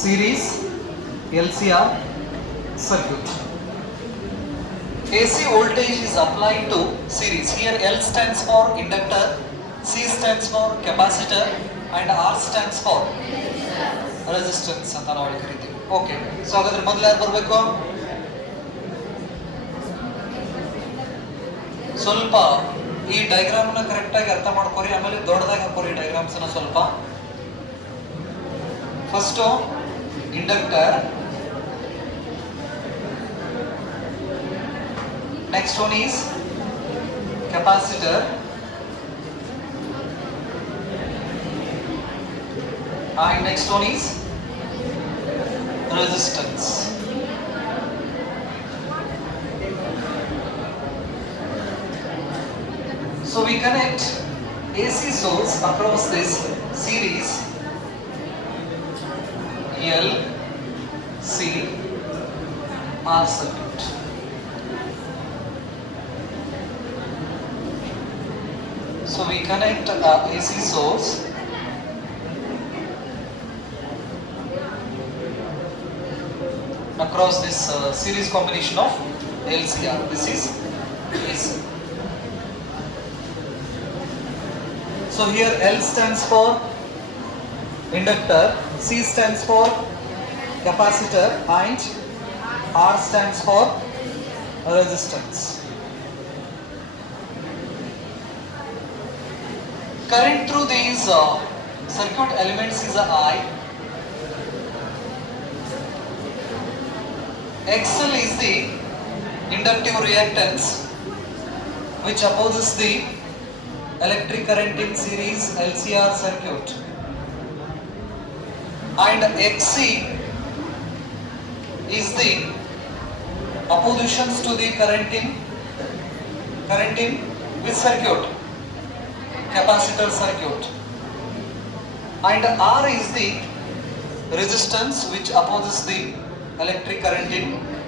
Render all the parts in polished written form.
series LCR circuit. AC voltage is applied to series. Here L stands for inductor, C stands for capacitor and R stands for resistance ಅಂತ ನಾವು ಕರಿತೀವಿ. Okay, so ಹಾಗಾದ್ರೆ ಮೊದಲು ಯಾರು ಬರಬೇಕು? ಸ್ವಲ್ಪ ಈ ಡಯಾಗ್ರಾಮ್ ನ ಕರೆಕ್ಟ್ ಆಗಿ ಅರ್ಥ ಮಾಡ್ಕೊರಿ, ಆಮೇಲೆ ದೊಡ್ಡದಾಗಿ ಹಾಕೋರಿ ಡಯಾಗ್ರಾಮ್ಸ್ ನ ಸ್ವಲ್ಪ. First inductor, next one is capacitor, and next one is resistance. So we connect AC source across this series L, C, R circuit. So we connect AC source across this series combination of LCR. This is AC. So here L stands for inductor, C stands for capacitor and R stands for resistance. Current through these circuit elements is I. XL is the inductive reactance which opposes the electric current in series LCR circuit, and XC is the oppositions to the current in which circuit? Capacitor circuit. And R is the resistance which opposes the electric current in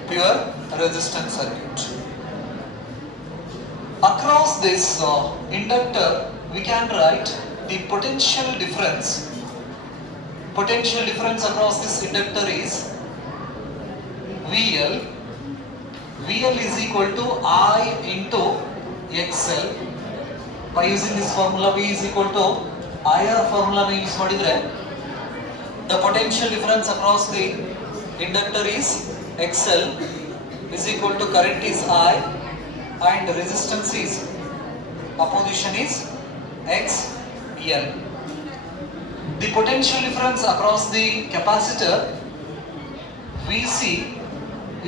pure resistance circuit. Across this inductor we can write the potential difference. Potential difference across this inductor is VL. VL is equal to I into XL. By using this formula, V is equal to IR formula na use madidre, the potential difference across the inductor is XL is equal to current is I and resistance is opposition is XL. The potential difference across the capacitor VC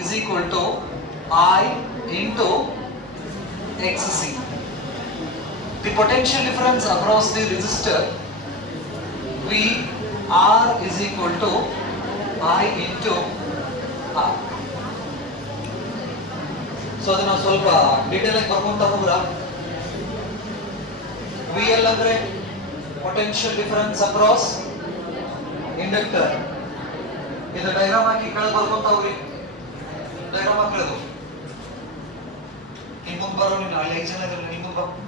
is equal to I into XC. The potential difference across the resistor VR is equal to I into R. So ಅದನ್ನ ಸ್ವಲ್ಪ ಡೀಟೇಲ್ ಆಗಿ ಬರ್ಕೊಂತ ಹೋಗ್ರ. VL ಅಂದ್ರೆ potential difference across inductor. ಇದು ಡಯಾಗ್ರಾಮ್ ಹಾಕಿ ಕೆಳಗೆ ಬರ್ಕೊಂತ ಹೋಗ್ರಿ. ಡಯಾಗ್ರಾಮ್ ಹಾಕಿರೋದು ನಿಮ್ಮ ಮುಂದೆ ಬರೋ, ನೀನು ಅಲ್ಲಿ 5 ಜನ ಇದ್ರಲ್ಲ, ನಿಮ್ಮ ಮುಂದೆ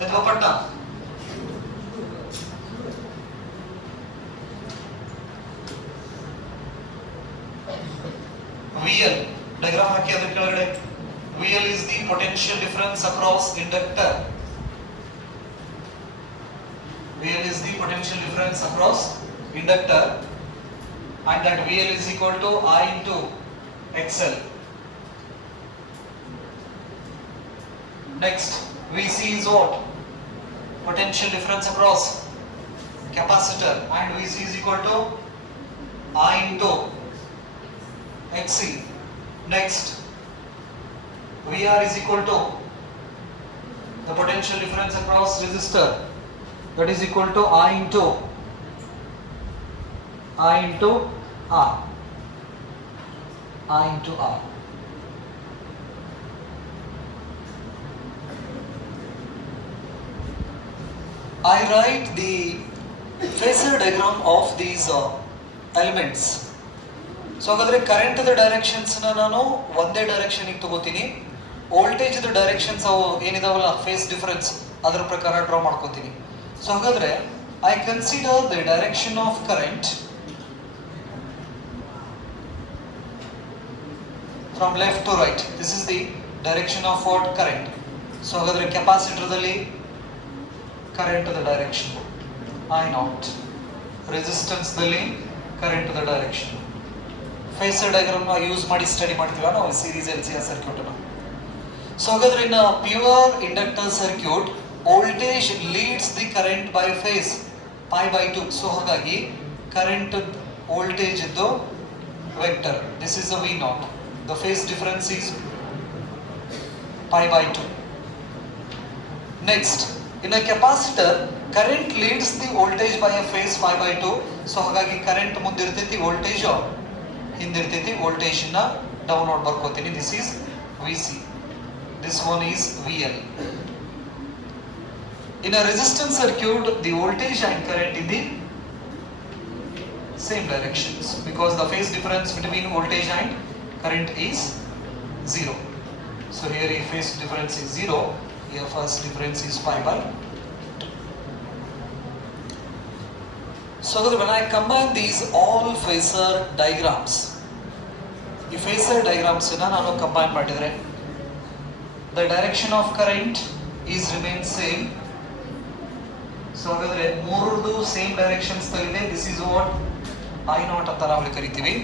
देखो पट्टा VL diagram ಹಾಕಿ ಅದರ ಕೆಳಗಡೆ VL is the potential difference across inductor. VL is the potential difference across inductor and that VL is equal to I into XL. Next VC is what? Potential difference across capacitor and VC is equal to I into XC. Next VR is equal to the potential difference across resistor, that is equal to I into R. I into R. I write the phasor diagram of these elements. So ಹಾಗಾದ್ರೆ current the directions ನಾನು ಒಂದೇ ಡೈರೆಕ್ಷನ್ ಗೆ ತಗೋತೀನಿ, voltage the directions ಅವು ಏನಿದಾವಲ್ಲ face difference ಅದರ ಪ್ರಕಾರ ಡ್ರಾ ಮಾಡ್ಕೋತೀನಿ. ಸೊ ಹಾಗಾದ್ರೆ I consider the direction of current from left to right. This is the direction of what? Current. So ಹಾಗಾದ್ರೆ ಕೆಪಾಸಿಟರ್ದಲ್ಲಿ ಕರೆಂಟ್ ದ ಡೈರೆಕ್ಷನ್ I naught. ರೆಸಿಸ್ಟೆನ್ಸ್ ದಲ್ಲಿ ಕರೆಂಟ್ ದ ಡೈರೆಕ್ಷನ್. ಫೇಸರ್ ಡಯಾಗ್ರಾಮ್ ಯೂಸ್ ಮಾಡಿ ಸ್ಟಡಿ ಮಾಡ್ತೀವಿ ನಾವು ಸೀರೀಸ್ LCR ಸರ್ಕ್ಯೂಟ್ ಅನ್ನು. So ಹಾಗಾದ್ರೆ in pure inductor circuit voltage leads the current by phase π/2. So ಹಾಗಾಗಿ ಕರೆಂಟ್ ವೋಲ್ಟೇಜ್ ಇದ್ದು vector. This is V naught. The phase difference is π/2. Next, in a capacitor, current leads the voltage by a phase π/2. So ಹಾಗಾಗಿ ಕರೆಂಟ್ ಮುಂದಿರ್ತೈತಿ, ವೋಲ್ಟೇಜ್ ಹಿಂದಿರ್ತೈತಿ. ವೋಲ್ಟೇಜ್ ನ ಡೌನ್ವರ್ಡ್ ಬರ್ಕೋತೀನಿ. This is VC. This one is VL. In a resistance circuit, the voltage and current in the same directions because the phase difference between voltage and current is 0. So here if phase difference is 0, here first difference is π/2. So when I combine these all phasor diagrams, ಈ phasor diagrams ನಾನು combine ಮಾಡಿದ್ರೆ the direction of current is remain same. So ಹಾಗಾದ್ರೆ ಮೂರದು same directions ತಲ್ಲಿದೆ. This is what I naught ಅಂತ ನಾವು ಕರಿತೀವಿ.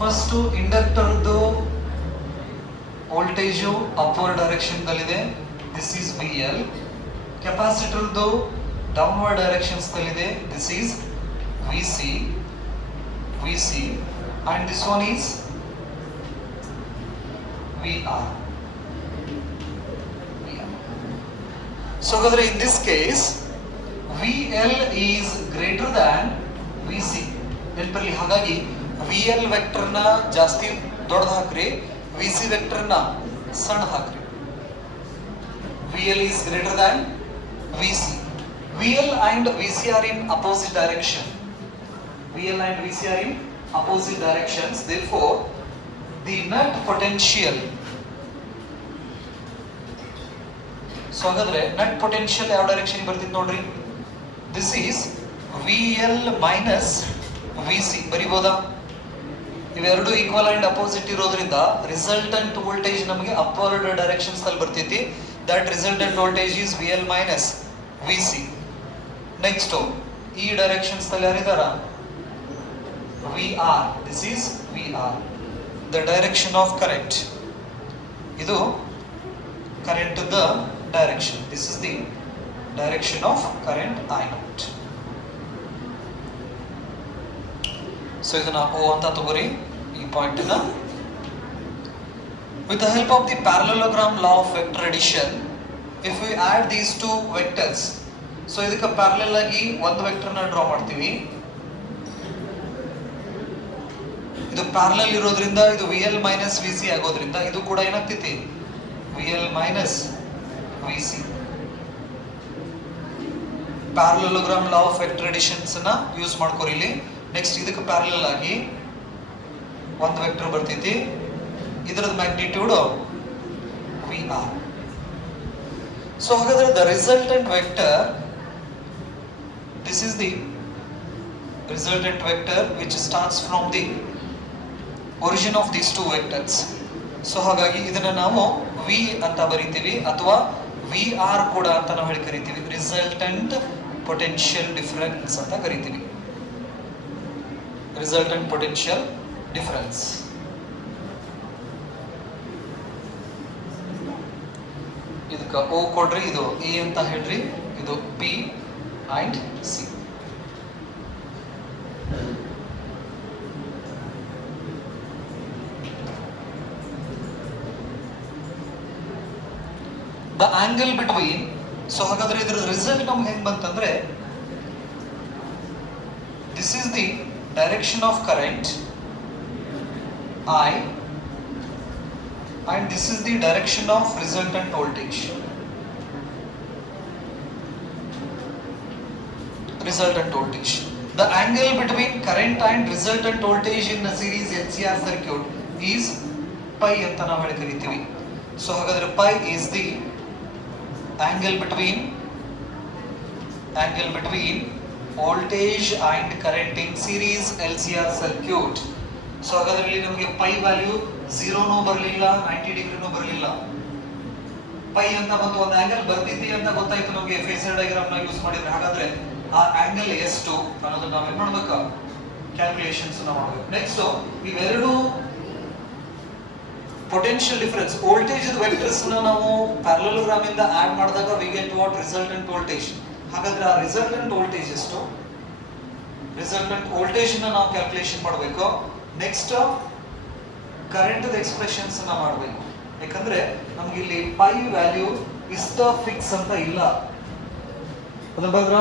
First ಇಂಡಕ್ಟರ್ದು ವೋಲ್ಟೇಜು ಅಪ್ವರ್ಡ್ ಡೈರೆಕ್ಷನ್ ದಲ್ಲಿದೆ. This is VL. ಕೆಪಾಸಿಟರ್ದು ಡೌನ್ವರ್ಡ್ ಡೈರೆಕ್ಷನ್ಸ್ ದಲ್ಲಿದೆ. This is VC and this one is VR. So ಹಾಗಾದ್ರೆ in this case VL is greater than VC. ನೆನಪಲ್ಲಿ ಹಾಗಾಗಿ VL ವೆಕ್ಟರ್ ನ ಜಾಸ್ತಿ ದೊಡ್ಡದು ಹಾಕ್ರಿ, VC ವೆಕ್ಟರ್ ನ ಸಣ್ಣ ಹಾಕ್ರಿ. VL is greater than VC. VL and VC are in opposite direction. VL and VC are in opposite directions. Therefore, the net potential. So ಹಾಗಾದ್ರೆ net potential ಯಾವ ಡೈರೆಕ್ಷನ್ ಬರ್ತಿದೆ ನೋಡ್ರಿ. This is VL minus VC. ಬರಿಬೋದಾ? ಇವೆರಡು equal and opposite ಇರೋದ್ರಿಂದ resultant voltage ನಮಗೆ upward directions ಅಲ್ಲಿ ಬರ್ತೈತಿ. That resultant voltage is VL minus VC. Next ಈ ಡೈರೆಕ್ಷನ್ಸ್ ಅಲ್ಲಿ ಯಾರಿದಾರ? VR. This is VR. The direction of current. ಇದು current the direction. This is the direction of current I naught. So ಇದನ್ನ O ಅಂತ ತಗೋರಿ ಈ ಪಾಯಿಂಟ್ ನ. With the help of the parallelogram law of vector addition, if we add these two vectors, so ಇದಕ್ಕೆ ಪ್ಯಾರಲಲ್ ಆಗಿ ಒಂದು ವೆಕ್ಟರ್ ನ ಡ್ರಾ ಮಾಡ್ತೀವಿ. ಇದು ಪ್ಯಾರಲಲ್ ಇರೋದ್ರಿಂದ ಇದು VL minus VC ಆಗೋದ್ರಿಂದ ಇದು ಕೂಡ ಏನಾಗ್ತೈತಿ? VL minus VC. Parallelogram law of vector additions ನ ಯೂಸ್ ಮಾಡ್ಕೋರಿ ಇಲ್ಲಿ. ನೆಕ್ಸ್ಟ್ ಇದಕ್ಕೆ ಪ್ಯಾರಲಲ್ ಆಗಿ ಒಂದು ವೆಕ್ಟರ್ ಬರ್ತೈತಿ, ಇದರದ ಮ್ಯಾಗ್ನಿಟ್ಯೂಡ್ VR. ಸೊ ಹಾಗಾದ್ರೆ the resultant vector, this is the resultant vector which starts from the origin of these two vectors. So ಹಾಗಾಗಿ ಇದನ್ನ ನಾವು V ಅಂತ ಬರೀತೀವಿ ಅಥವಾ VR ಕೂಡ ಅಂತ ನಾವು ಹೇಳಿ ಕರಿತೀವಿ. ರಿಸಲ್ಟೆಂಟ್ ಪೊಟೆನ್ಷಿಯಲ್ ಡಿಫರೆನ್ಸ್ ಅಂತ ಕರಿತೀವಿ. Resultant potential difference. ಇದಕ್ಕೆ O ಕೊಡ್ರಿ, ಇದು A ಅಂತ ಹೇಳ್ರಿ, ಇದು B and C. The angle between, so ಹಾಗಾದ್ರೆ ಇದರ ರಿಸಲ್ಟ್ ನಮ್ಗೆ ಹೆಂಗ್ ಬಂತಂದ್ರೆ this is the direction of current I and this is the direction of resultant voltage. Resultant voltage. The angle between current and resultant voltage in a series LCR circuit is pi ಅಂತ ನಾವು ಹೇಳಿ ಕರಿತೀವಿ. So ಹಾಗಾದ್ರೆ pi is the angle between voltage and current in series LCR circuit. So ಹಾಗಾದ್ರೆ ಇಲ್ಲಿ ನಮಗೆ pi value 0ನೂ ಬರಲಿಲ್ಲ, 90 ಡಿಗ್ರಿನೂ ಬರಲಿಲ್ಲ. ಪೈ ಅಂತ ಬಂದು ಒಂದು ಆಂಗಲ್ ಬರ್ತಿದ್ದಿ ಅಂತ ಗೊತ್ತಾಯ್ತು ನಮಗೆ ಫೇಸರ್ ಡಯಾಗ್ರಾಮ್ ನ ಯೂಸ್ ಮಾಡಿದ್ರೆ. ಹಾಗಾದ್ರೆ ಆ ಆಂಗಲ್ ಎಷ್ಟು ಅನ್ನೋದನ್ನ ನಾವೇನ್ ಮಾಡ್ಬೇಕು, ಕ್ಯಾಲ್ಕುಲೇಷನ್ಸ್ ಮಾಡಬೇಕು. ನೆಕ್ಸ್ಟ್ ಇವೆರಡು ಪೊಟೆನ್ಷಿಯಲ್ ಡಿಫರೆನ್ಸ್ ವೋಲ್ಟೇಜ್ ವೆಕ್ಟರ್ಸ್ ನಾವು ಪ್ಯಾರಲೋಗ್ರಾಮ್ ಇಂದ ಆಡ್ ಮಾಡಿದಾಗ we get what resultant voltage. ಹಾಗಾದ್ರೆ ಆ ರಿಸಲ್ಟೆಂಟ್ ವೋಲ್ಟೇಜ್ ಎಷ್ಟು, ರಿಸಲ್ಟೆಂಟ್ ವೋಲ್ಟೇಜ್ ನಾವು ಕ್ಯಾಲ್ಕುಲೇಷನ್ ಮಾಡಬೇಕು. ನೆಕ್ಸ್ಟ್ ಕರೆಂಟ್ ಎಕ್ಸ್ಪ್ರೆಷನ್ಸ್ ಮಾಡಬೇಕು. ಯಾಕಂದ್ರೆ ನಮ್ಗೆ ಇಲ್ಲಿ ಪೈ ವ್ಯಾಲ್ಯೂ ಇಷ್ಟ ಫಿಕ್ಸ್ ಅಂತ ಇಲ್ಲ. ಅದನ್ನ ಬರೆದ್ರ?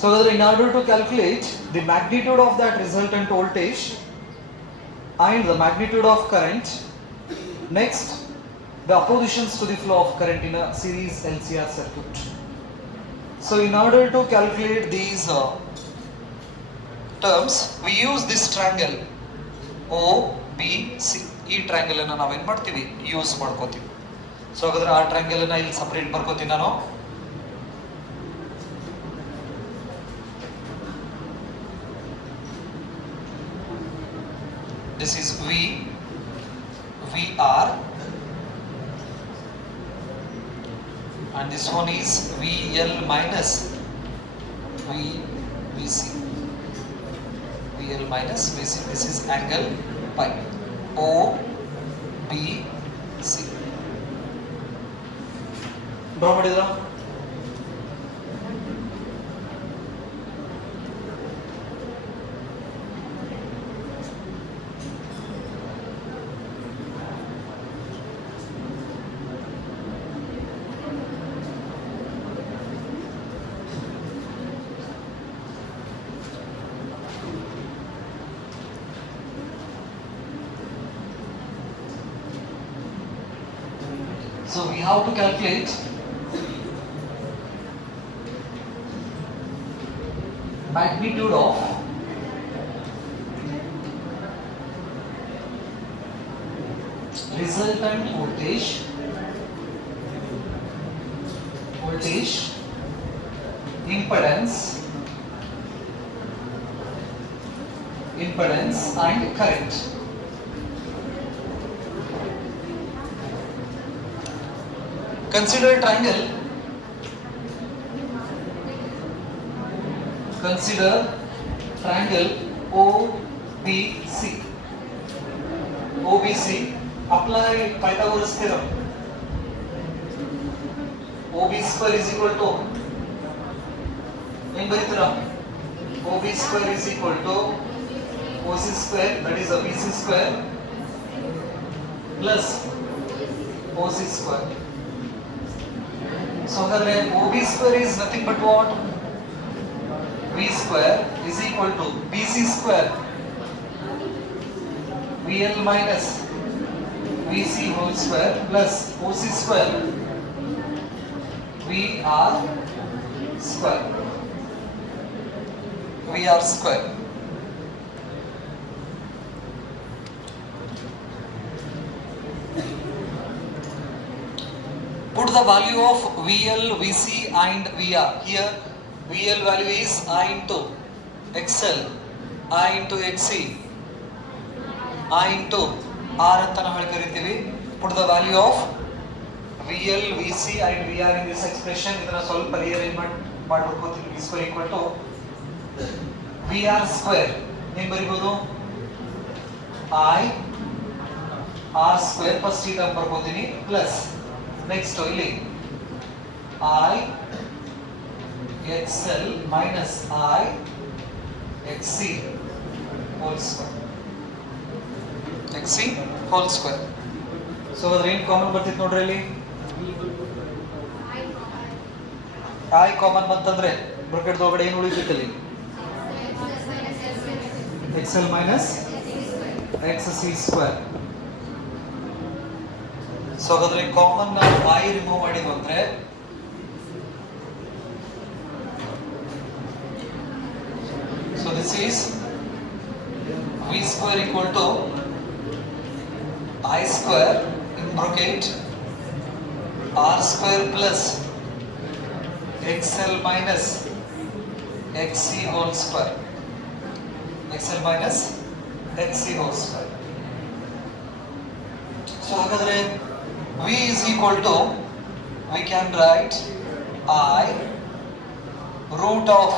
So in order to calculate the magnitude of that resultant voltage and the magnitude of current, next the oppositions to the flow of current in a series LCR circuit. So in order to calculate these terms, we use this triangle OBC. ಈ ಟ್ರಯಾಂಗಲ್ ಅನ್ನು ನಾವೇನ್ ಮಾಡ್ತೀವಿ, ಯೂಸ್ ಮಾಡ್ಕೋತೀವಿ. ಸೊ ಹಾಗಾದ್ರೆ ಆ ಟ್ರಯಾಂಗಲ್ ಅನ್ನ ಇಲ್ಲಿ ಸಪರೇಟ್ ಬರ್ಕೋತೀನಿ ನಾನು. This is VR, and this one is VL minus VC. VL minus VC. This is angle pi. OBC. Draw ಮಾಡಿದ್ರಾ? So we have to calculate magnitude of resultant voltage, impedance and current. Consider triangle. Consider triangle OBC. OBC. Apply Pythagoras theorem. OB square is equal to ಏನು ಬರೀತೀರಾ? OB square is equal to OC square, that is a BC square plus OC square. So hagadre OB square is nothing but what? V square is equal to BC square VL minus VC whole square plus OC square VR square. VR square. Put the value of VL, VC and VR. Here VL value is I into XL, I into XC, I into R ಅಂತ ನಾವು ಕರಿತೀವಿ. Put the value of VL, VC and VR in this expression. ಇದನ್ನ ಸ್ವಲ್ಪ rearrangement ಮಾಡ್ಬಿಡ್ಕೋತೀವಿ. V square equal to VR square. ಏನು ಬರೀಬಹುದು? I R square first ಈ ಟರ್ಮ್ ಬರ್ಕೋತೀನಿ ಪ್ಲಸ್ ನೆಕ್ಸ್ಟ್ ಇಲ್ಲಿ I XL minus I XC whole square. XC whole square. So ಅದ್ರ ಏನು ಕಾಮನ್ ಬರ್ತಿತ್ತು ನೋಡ್ರಿ ಇಲ್ಲಿ? I ಕಾಮನ್ ಬಂತಂದ್ರೆ ಬ್ರಾಕೆಟ್ ಒಳಗಡೆ ಏನು ಉಳಿತೈತಲ್ಲಿ? XL minus XC square. So ಹಾಗಾದ್ರೆ ಕಾಮನ್ ನಾವು I ರಿಮೂವ್ ಮಾಡಿದ್ವಿ ಅಂದ್ರೆ so this is V square equal to I square in bracket R square plus XL minus XC whole square. XL minus XC whole square. So ಹಾಗಾದ್ರೆ V is equal to, we can write I root of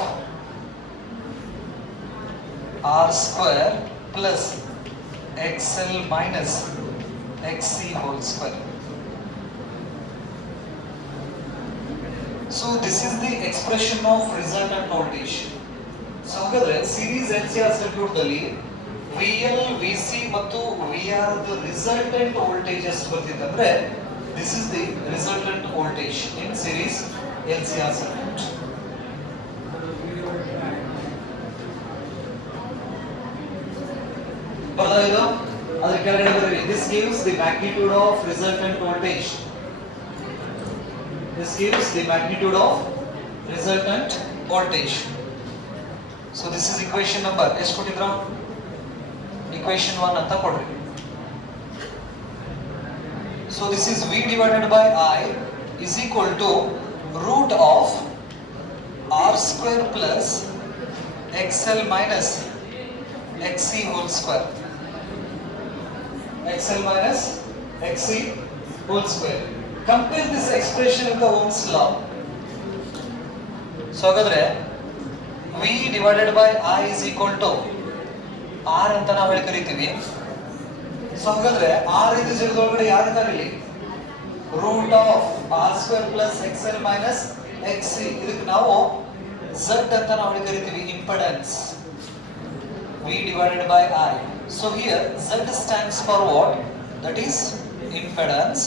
R square plus XL minus XC whole square. So this is the expression of resultant voltage. So ಹಾಗಾದ್ರೆ series LCR circuit ದಲ್ಲಿ VL, VC ಮತ್ತು VR the resultant voltage ಎಷ್ಟು ಬರ್ತಿದೆ ಅಂದ್ರೆ this is the resultant voltage in series LCR circuit. ಬರ್ತಾ ಇದು ಅದರ ಕೆಳಗಡೆ ಬರೀರಿ. This gives the magnitude of resultant voltage. This gives the magnitude of resultant voltage. So this is equation number ಎಷ್ಟು ಕೊಟ್ಟಿದ್ರು? Equation 1 ಅಂತ ಕೊಡ್ರಿ. So this is V divided by I is equal to root of R square plus XL minus XC whole square. XL minus XC whole square. Compare this expression with the Ohm's law. So ಹಾಗಾದ್ರೆ V divided by I is equal to R ಅಂತ ನಾವು ಹೇಳಿ ಕರಿತೀವಿ. ಸೊ ಹಾಗಾದ್ರೆ R ಇದು ಜಗದೊಳಗಡೆ ಯಾರು ಕರೀಲಿ? Root of R square plus XL minus XC. ಇದಕ್ಕೆ ನಾವು Z ಅಂತ ನಾವು ಹೇಳಿ ಕರಿತೀವಿ, impedance. V divided by I. So here Z stands for what? That is impedance.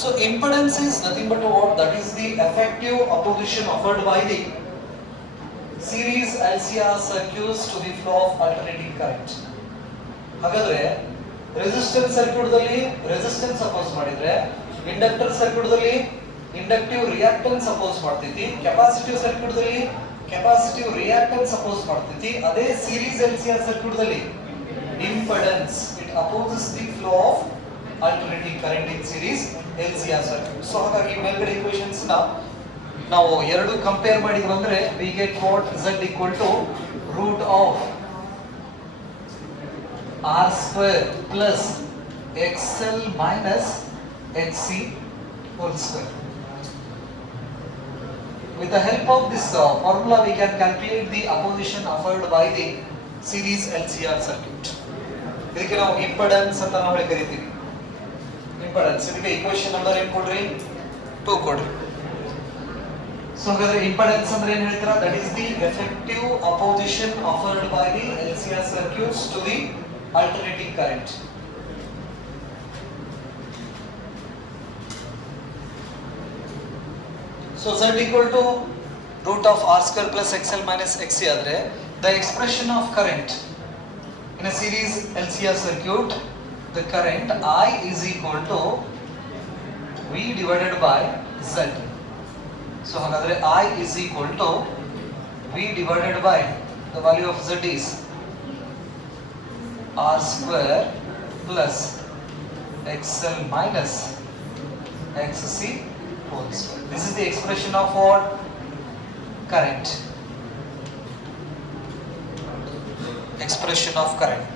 So impedance is nothing but what? That is the effective opposition offered by the series LCR circuits to the flow of alternating current. ಹಾಗಾದ್ರೆ resistance circuit ದಲ್ಲಿ resistance oppose ಮಾಡಿದ್ರೆ, inductor circuit ದಲ್ಲಿ inductive reactance oppose ಮಾಡ್ತೈತಿ, capacitive circuit ದಲ್ಲಿ capacitive reactance oppose ಮಾಡ್ತೈತಿ. ಅದೇ series LCR circuit ದಲ್ಲಿ impedance, it opposes the flow of alternating current in series LCR circuit. So ಹಾಗಾಗಿ ಮೇಲ್ಗಡೆ ಈಕ್ವೇಷನ್ಸ್ ನಾವು ಎರಡು ಕಂಪೇರ್ ಮಾಡಿದ್ವಿ ಅಂದ್ರೆ we get what? Z equal to root of R square plus XL minus XC whole square. With the help of this formula we can calculate the opposition offered by the series LCR circuit. ಇದಕ್ಕೆ ನಾವು ಇಂಪೆಡೆನ್ಸ್ ಅಂತ ನಾವು ಕರಿತೀವಿ. ಇಂಪೆಡೆನ್ಸ್ ಇದಕ್ಕೆ equation number ಏನು ಕೊಡ್ರಿ? 2 ಕೊಡ್ರಿ. ಸೊ ಹಾಗಾದ್ರೆ ಇಂಪೆಡೆನ್ಸ್ ಅಂದ್ರೆ ಏನು ಹೇಳ್ತೀರಾ? That is the effective opposition offered by the LCR circuits to the alternating current. So Z equal to root of R square plus XL minus XC ಆದರೆ the expression of current in a series LCR circuit, the current I is equal to V divided by Z. So ಹಾಗಾದ್ರೆ I is equal to V divided by the value of Z is R square plus XL minus XC whole square. This is the expression of what? Current. Expression of current.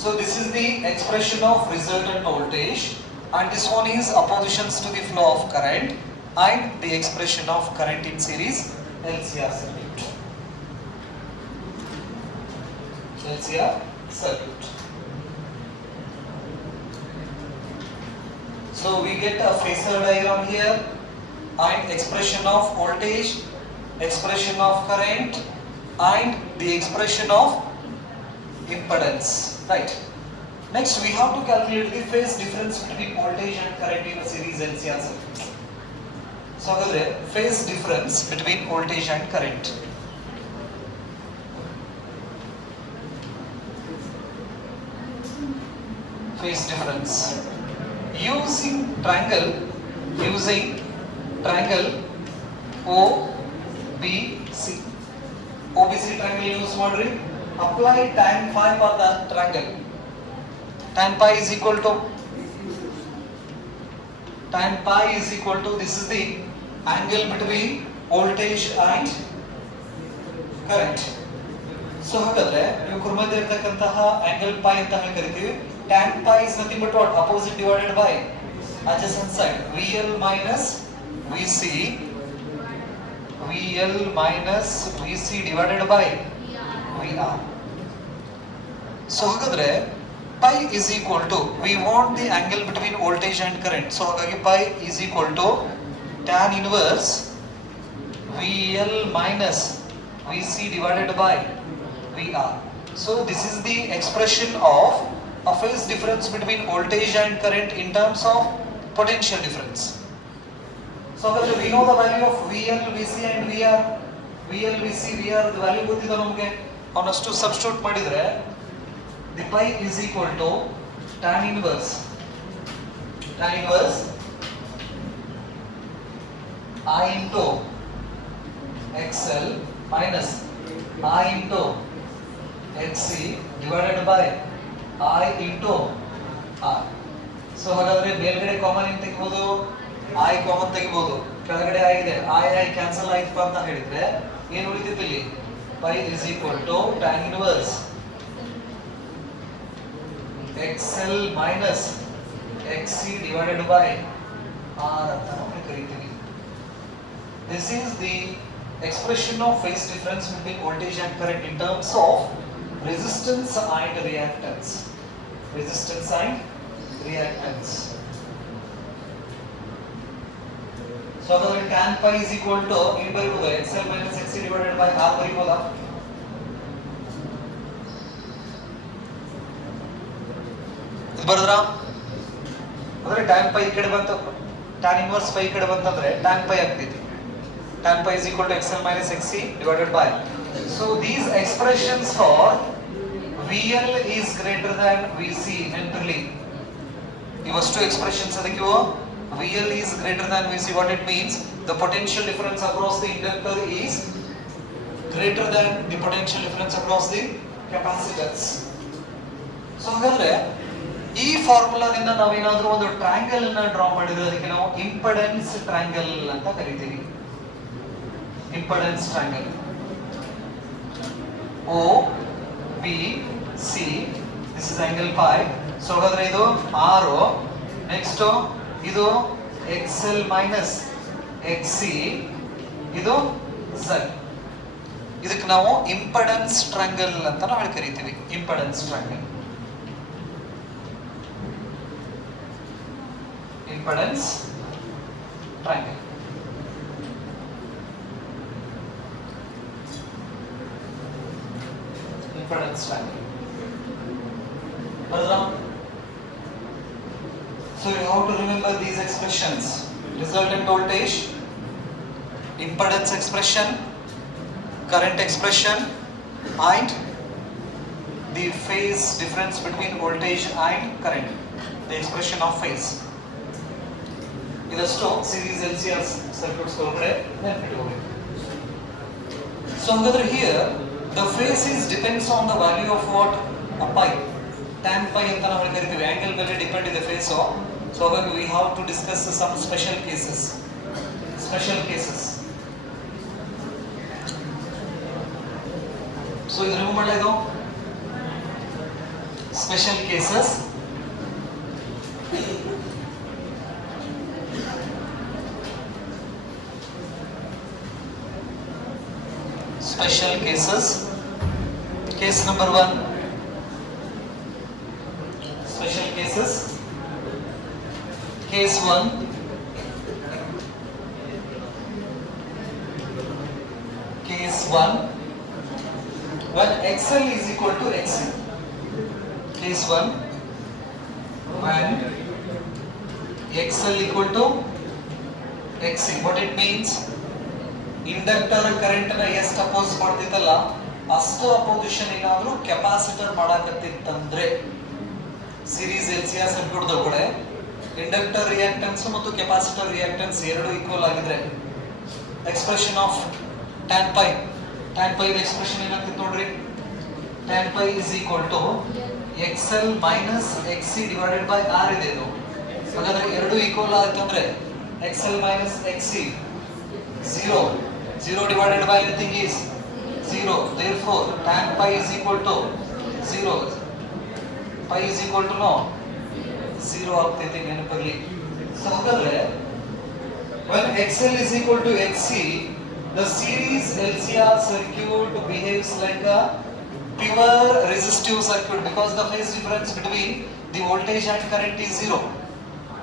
So this is the expression of resultant voltage, and this one is oppositions to the flow of current, and the expression of current in series LCR circuit. LCR circuit. So we get a phasor diagram here, and expression of voltage, expression of current, and the expression of impedance. Right. Next we have to calculate the phase difference between voltage and current in a series LCR circuit. So ಹಾಗಾದ್ರೆ phase difference between voltage and current. Phase difference using triangle OBC. OBC triangle use ಮಾಡ್ರಿ. Apply tan phi for the triangle. Tan pi is equal to this is the angle between voltage and current. So ಹಾಗಾದ್ರೆ ನೀವು ಕುರ್ಮಧ್ಯೆ ಇರತಕ್ಕಂತಹ angle pi ಅಂತ ಹೇಳಿ ಕರಿತೀವಿ. tan pi is nothing but what? Opposite divided by adjacent side. VL minus VC. VL minus VC divided by VR. So ಹಾಗಾದ್ರೆ pi is equal to, we want the angle between voltage and current. So ಹಾಗಾಗಿ pi is equal to tan inverse VL minus VC divided by VR. So this is the expression of a phase difference between voltage and current in terms of potential difference. So we know the value of VL, VC and VR. VL, VC, VR, the value ಗೊತ್ತಿದೆ ನಮಗೆ. ಅವನಷ್ಟು ಸಬ್ಸ್ಟಿಟ್ಯೂಟ್ ಮಾಡಿದ್ರೆ the pi is equal to tan inverse I into XL minus I into XC divided by I into R. So ಹಾಗಾದ್ರೆ ಮೇಲ್ಗಡೆ ಕಾಮನ್ ಏನು ತೆಗಿಬಹುದು? I common ತೆಗಿಬಹುದು. ಕೆಳಗಡೆ I ಇದೆ, I ಕ್ಯಾನ್ಸಲ್ ಆಯ್ತಪ್ಪ ಅಂತ ಹೇಳಿದ್ರೆ ಏನು ಉಳಿತೈತಿ ಇಲ್ಲಿ? pi is equal to tan inverse XL minus XC divided by R ಅಂತ ನಾವು ಕರೀತೀವಿ. This is the expression of phase difference between voltage and current in terms of resistance and reactance. Resistance and reactance. So the tan pi is equal to ಏನು ಬರೀಬಹುದು? XL minus XC divided by R ಬರೀಬಹುದಾ? ಇದು ಬರೆದ್ರಾ? ಅಂದ್ರೆ tan pi ಈ ಕಡೆ ಬಂತು, tan inverse pi ಈ ಕಡೆ ಬಂತಂದ್ರೆ tan pi ಆಗ್ತೈತಿ. Tan pi is equal to XL minus XC divided by. So these expressions for VL is greater than VC generally. These two expressions ಅದಕ್ಕೆ VL is greater than VC. What it means? The potential difference across the inductor is greater than the potential difference across the capacitors. So ಹಾಗಾದ್ರೆ ಈ ಫಾರ್ಮುಲಾದಿಂದ ನಾವೇನಾದ್ರೂ ಒಂದು ಟ್ರಯಾಂಗಲ್ ಅನ್ನ ಡ್ರಾ ಮಾಡಿದ್ರೆ ಅದಕ್ಕೆ ನಾವು ಇಂಪೆಡೆನ್ಸ್ ಟ್ರಯಾಂಗಲ್ ಅಂತ ಕರಿತೀವಿ. Impedance triangle O B C, this is angle pi. So ಹಾಗಾದ್ರೆ ಇದು R, ನೆಕ್ಸ್ಟ್ ಇದು XL minus XC, ಇದು Z. ಇದಕ್ಕೆ ನಾವು ಇಂಪೆಡೆನ್ಸ್ ಟ್ರಯಾಂಗಲ್ ಅಂತ ನಾವು ಕರಿತೀವಿ. Impedance triangle, impedance triangle. Impedance triangle. So you have to remember these expressions: resultant voltage, impedance expression, current expression, and the phase difference between voltage and current, the expression of phase. ಇದಷ್ಟು series LCR circuits ಒಳಗಡೆ ನೆನಪಿಟ್ಕೋಬೇಕು. So ಹಾಗಾದ್ರೆ here the phase is depends on the value of what? A pi. Tan pi ಅಂತ ನಾವು ಕರಿತೀವಿ. Angle ಮೇಲೆ ಡಿಪೆಂಡ್ ಇದೆ phase. So ಹಾಗಾಗಿ we have to discuss some special cases. So ಇದು ರಿಮೂವ್ ಮಾಡಲಾ ಇದು? Special cases. Special cases. Case number 1. Special cases. Case 1. Case 1. When XL is equal to XC. Case 1. When XL equal to XC. What it means? Inductor current ನ ಎಷ್ಟು ಅಪೋಸ್ ಮಾಡ್ತಿತ್ತಲ್ಲ ಅಷ್ಟು ಅಪೋಸಿಷನ್ ಏನಾದ್ರೂ ಕೆಪಾಸಿಟರ್ ಮಾಡಾಕತ್ತಿತ್ತಂದ್ರೆ series LCR circuit ಒಳಗಡೆ ಇಂಡಕ್ಟರ್ ರಿಯಾಕ್ಟನ್ಸ್ ಮತ್ತು capacitor reactance ಎರಡು ಈಕ್ವಲ್ ಆಗಿದ್ರೆ expression of tan pi expression ಏನಾಗ್ತಿತ್ತು ನೋಡ್ರಿ. tan pi is equal to XL minus XC divided by R ಇದೆ ಇದು. ಹಾಗಾದ್ರೆ ಎರಡು ಈಕ್ವಲ್ ಆಯ್ತಂದ್ರೆ XL minus XC 0. 0 divided by anything is 0. Therefore, tan pi is equal to 0. Pi is equal to no 0 ಆಗ್ತೈತಿ ನೆನಪಲ್ಲಿ. ಸೊ ಹಾಗಾದ್ರೆ when XL is equal to XC, the series LCR circuit behaves like a pure resistive circuit because the phase difference between the voltage and current is 0.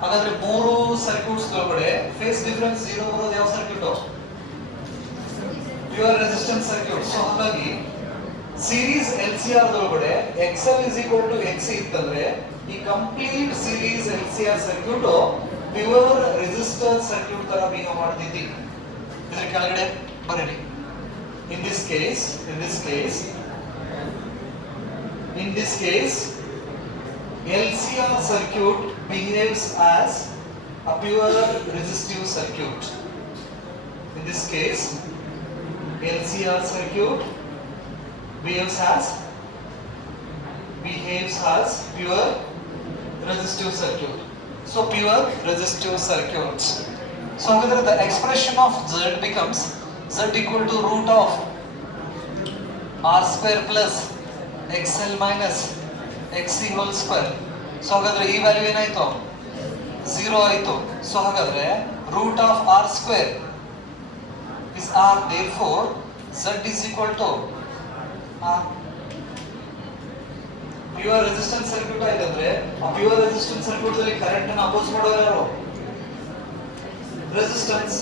ಹಾಗಾದ್ರೆ ಮೂರು ಸರ್ಕ್ಯೂಟ್ಸ್ ಒಳಗಡೆ face difference 0 ಬರೋದು ಯಾವ circuit? Pure resistance circuit. So ಹಾಗಾಗಿ series LCR ಒಳಗಡೆ XL is equal to XC ಇತ್ತಂದ್ರೆ ಈ complete series LCR circuit pure resistor circuit ತರ ಬಿಹೇವ್ ಮಾಡ್ತಿದ್ದಿ. ಇದರ ಕೆಳಗಡೆ ಬರೀರಿ. In this case LCR circuit behaves as a pure resistive circuit. In this case LCR circuit behaves as pure resistive circuit. So pure resistive circuits. So the expression of Z becomes Z equal to root of R square plus XL minus XC whole square. So ಹಾಗಾದ್ರೆ ಈ ವ್ಯಾಲ್ಯೂ ಏನಾಯ್ತು? 0 ಆಯ್ತು. ಸೊ ಹಾಗಾದ್ರೆ root of R square is R, therefore Z is equal to R. Pure resistance circuit ಆಯ್ತಂದ್ರೆ ಆ pure resistance circuit ಅಲ್ಲಿ current ಅನ್ನು oppose ಮಾಡೋರು ಯಾರು? ರೆಸಿಸ್ಟೆನ್ಸ್.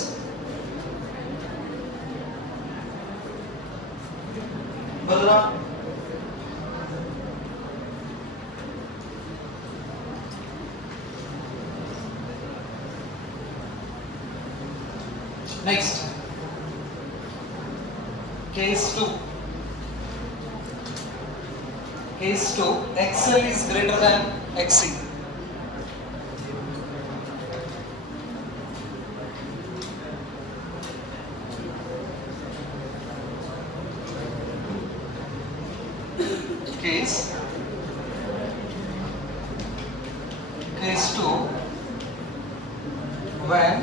ಬದಲ next case 2. Case 2, XL is greater than XC. Case 2, when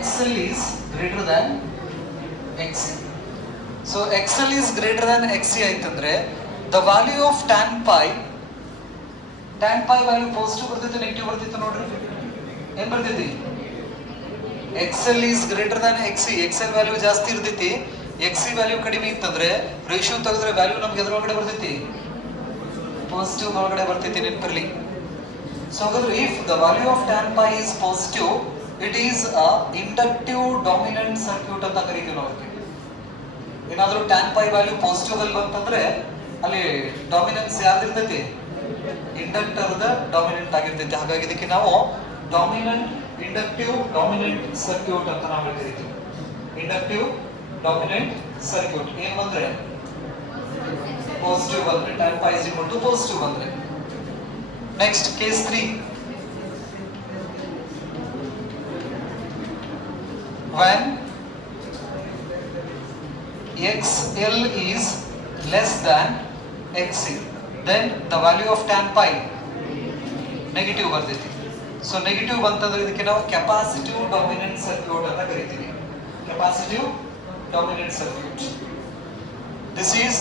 XL is greater than XC. So XL is greater than XC ಆಯ್ತಂದ್ರೆ the value of tan pi value positive ಬರ್ತಿತ್ತು ನೆಗೆಟಿವ್ ಬರ್ತಿತ್ತು ನೋಡ್ರಿ. ಏನ್ ಬರ್ತಿತಿ? XL is greater than XC. XL value ಜಾಸ್ತಿ ಇರ್ತೈತಿ, XC value ಕಡಿಮೆ ಇತ್ತಂದ್ರೆ ರೇಷಿಯೋ ತೆಗೆದ್ರೆ ವ್ಯಾಲ್ಯೂ ನಮ್ಗೆ ಎದ್ರ ಒಳಗಡೆ ಬರ್ತೈತಿ? ಪಾಸಿಟಿವ್ ಒಳಗಡೆ ಬರ್ತೈತಿ, ನೆನಪಿರ್ಲಿ. So ಹಾಗಾದ್ರೆ if the value of tan pi is positive, it is a inductive dominant circuit ಅಂತ ಕರೀತೀವಿ ನಾವು. ಏನಾದರೂ tan pi ವ್ಯಾಲ್ಯೂ ಪಾಸಿಟಿವ್ ಅಲ್ಲಿ ಬಂತಂದ್ರೆ ಅಲ್ಲಿ ಡಾಮಿನೆನ್ಸ್ ಯಾವ್ದಿರ್ತೈತಿ? ಇಂಡಕ್ಟರ್ದ ಡಾಮಿನೆಂಟ್ ಆಗಿರ್ತೈತಿ. ಹಾಗಾಗಿ ಇದಕ್ಕೆ ನಾವು ಡಾಮಿನೆಂಟ್ ಇಂಡಕ್ಟಿವ್ ಡಾಮಿನೆಂಟ್ ಸರ್ಕ್ಯೂಟ್ ಅಂತ ನಾವು ಕರಿತೀವಿ. ಇಂಡಕ್ಟಿವ್ ಡಾಮಿನೆಂಟ್ ಸರ್ಕ್ಯೂಟ್ ಏನ್ ಬಂದ್ರೆ ಪಾಸಿಟಿವ್ ಬಂದ್ರೆ tan pi is equal to positive ಬಂದ್ರೆ. Next case 3, when XL is less than XC, then the value of tan pi negative ಬರ್ತೈತಿ. ಸೊ ನೆಗೆಟಿವ್ ಬಂತಂದ್ರೆ ಇದಕ್ಕೆ ನಾವು ಕೆಪಾಸಿಟಿವ್ ಡಾಮಿನೆಂಟ್ ಸರ್ಕ್ಯೂಟ್ ಅಂತ ಕರಿತೀವಿ. Capacitive dominant circuit. This is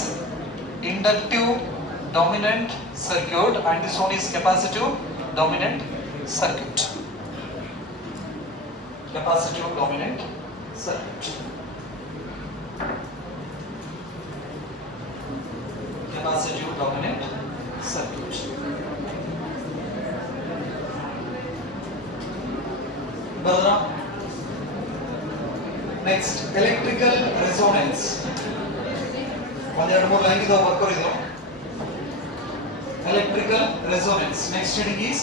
inductive dominant circuit and this one is capacitive dominant circuit. Capacitive dominant circuit. Capacitive dominant circuit. Badra. Next, electrical resonance. One ಎರಡು ಮೂರು ಲೈನ್ ಇದಾವ, ಬರ್ಕೋರಿದು. Electrical resonance. Next heading is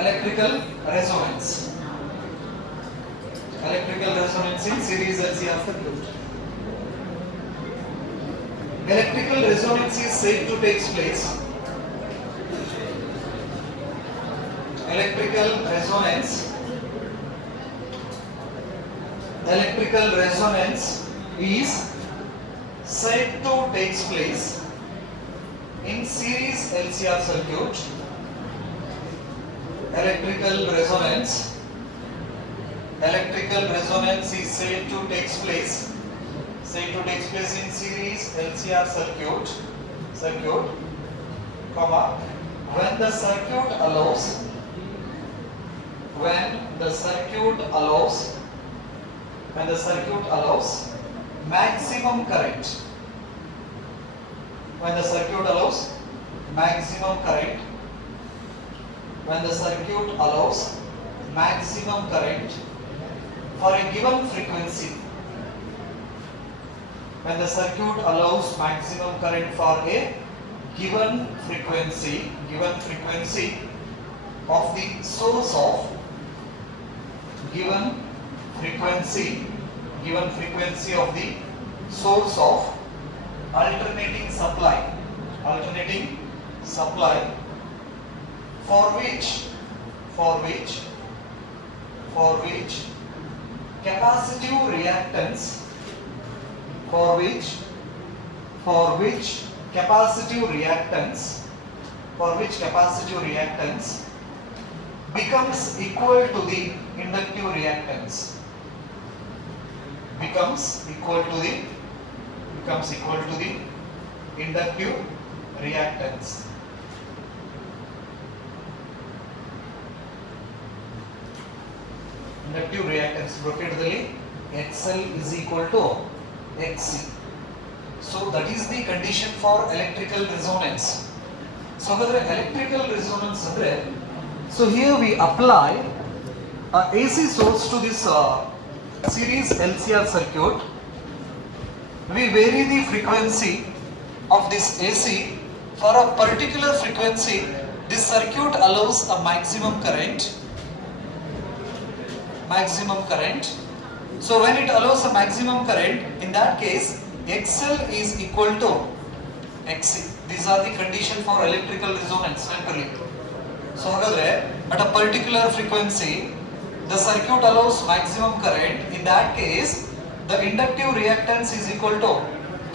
electrical resonance. Electrical resonance in series LCR circuit. Electrical resonance is said to take place. Electrical resonance is said to take place in series LCR circuit. Electrical electrical resonance is said to takes place in series LCR circuit, comma, when the circuit allows maximum current. When the circuit allows maximum current for a given frequency. When the circuit allows maximum current for a given frequency of the source of alternating supply for which capacitive reactance becomes equal to the inductive reactance. Inductive reactance ಬ್ರಾಕೆಟ್ದಲ್ಲಿ XL is equal to XC. So that is the condition for electrical resonance. So ಹಾಗಾದ್ರೆ electrical resonance ಅಂದ್ರೆ, so here we apply a AC source to this series LCR circuit. We vary the frequency of this AC. For a particular frequency, this circuit allows a maximum current. So when it allows a maximum current, in that case XL is equal to XC. These are the condition for electrical resonance. So ಹಾಗಾದ್ರೆ at a particular frequency the circuit allows maximum current. In that case the inductive reactance is equal to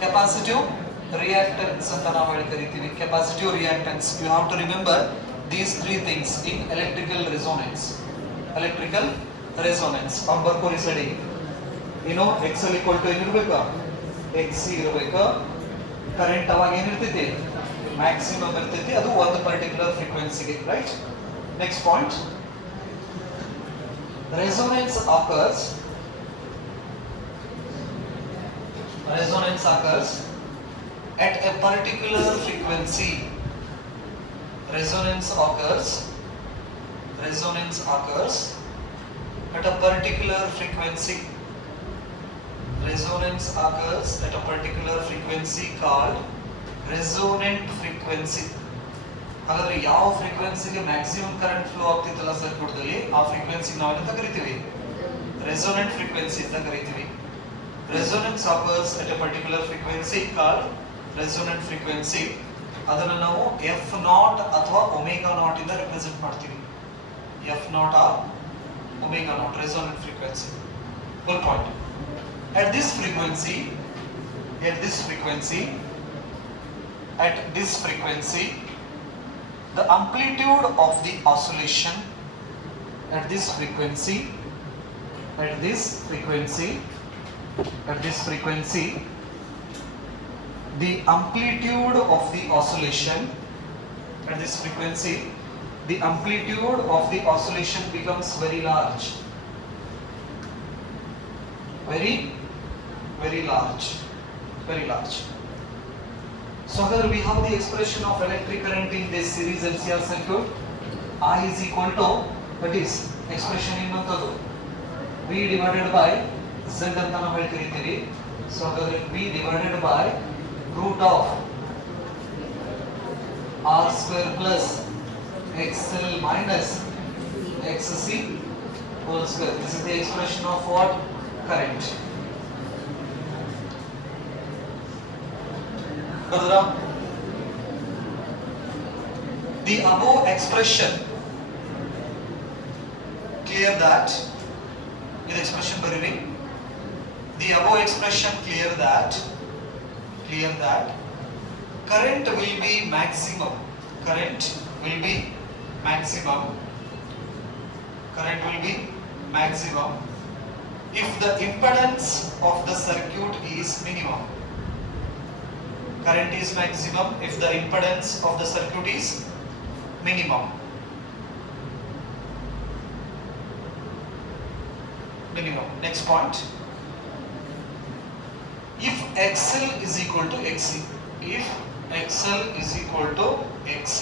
capacitive reactance ಅಂತ ನಾವು ಹೇಳ್ತೀವಿ. Capacitive reactance, you have to remember these three things in electrical resonance. ಅವ್ನು ಬರ್ಕೋರಿ ಸಡಿ, XL equal to ಏನಿರ್ಬೇಕಾ, XC ಇರಬೇಕಾ. Current ಅವಾಗ ಏನಿರ್ತೈತಿ, ಮ್ಯಾಕ್ಸಿಮಮ್ ಇರ್ತೈತಿ, ಅದು ಒಂದು ಪರ್ಟಿಕ್ಯುಲರ್ ಫ್ರೀಕ್ವೆನ್ಸಿಗೆ, right. Next point, resonance occurs at a particular frequency. Resonance occurs at a particular frequency called resonant frequency. ಹಾಗಾದ್ರೆ ಯಾವ ಫ್ರೀಕ್ವೆನ್ಸಿಗೆ ಮ್ಯಾಕ್ಸಿಮಮ್ ಕರೆಂಟ್ ಫ್ಲೋ ಆಗ್ತಿತ್ತಲ್ಲ ಸರ್ಕ್ಯೂಟ್ ದಲ್ಲಿ, ಆ ಫ್ರೀಕ್ವೆನ್ಸಿ ನಾವು ಏನಂತ ಕರಿತೀವಿ, ರೆಸೋನೆಂಟ್ ಫ್ರೀಕ್ವೆನ್ಸಿ ಅಂತ ಕರಿತೀವಿ. Resonance occurs at a particular frequency called resonant frequency. ಅದನ್ನ ನಾವು F0 ಅಥವಾ ω0 ಇಂದ ರಿಪ್ರೆಸೆಂಟ್ ಮಾಡ್ತೀವಿ. F0 or ω0, resonant frequency. Full point. At this frequency, the amplitude of the oscillation at this frequency, the amplitude of the oscillation at this frequency, the amplitude of the oscillation becomes very large. Very large. So here we have the expression of electric current in this series LCR circuit. I is equal to, that is expression ಇನ್ನೊಂದು V divided by Z ಅಂತ ನಾವು ಹೇಳ್ತಿರ್ತೀವಿ. So here V divided by root of R square plus XL minus XC whole square. This is the expression of what? Current. The above expression clear that current will be maximum if the impedance of the circuit is minimum. Current is maximum if the impedance of the circuit is minimum. Next point. If XL is equal to XC. If XL is equal to XC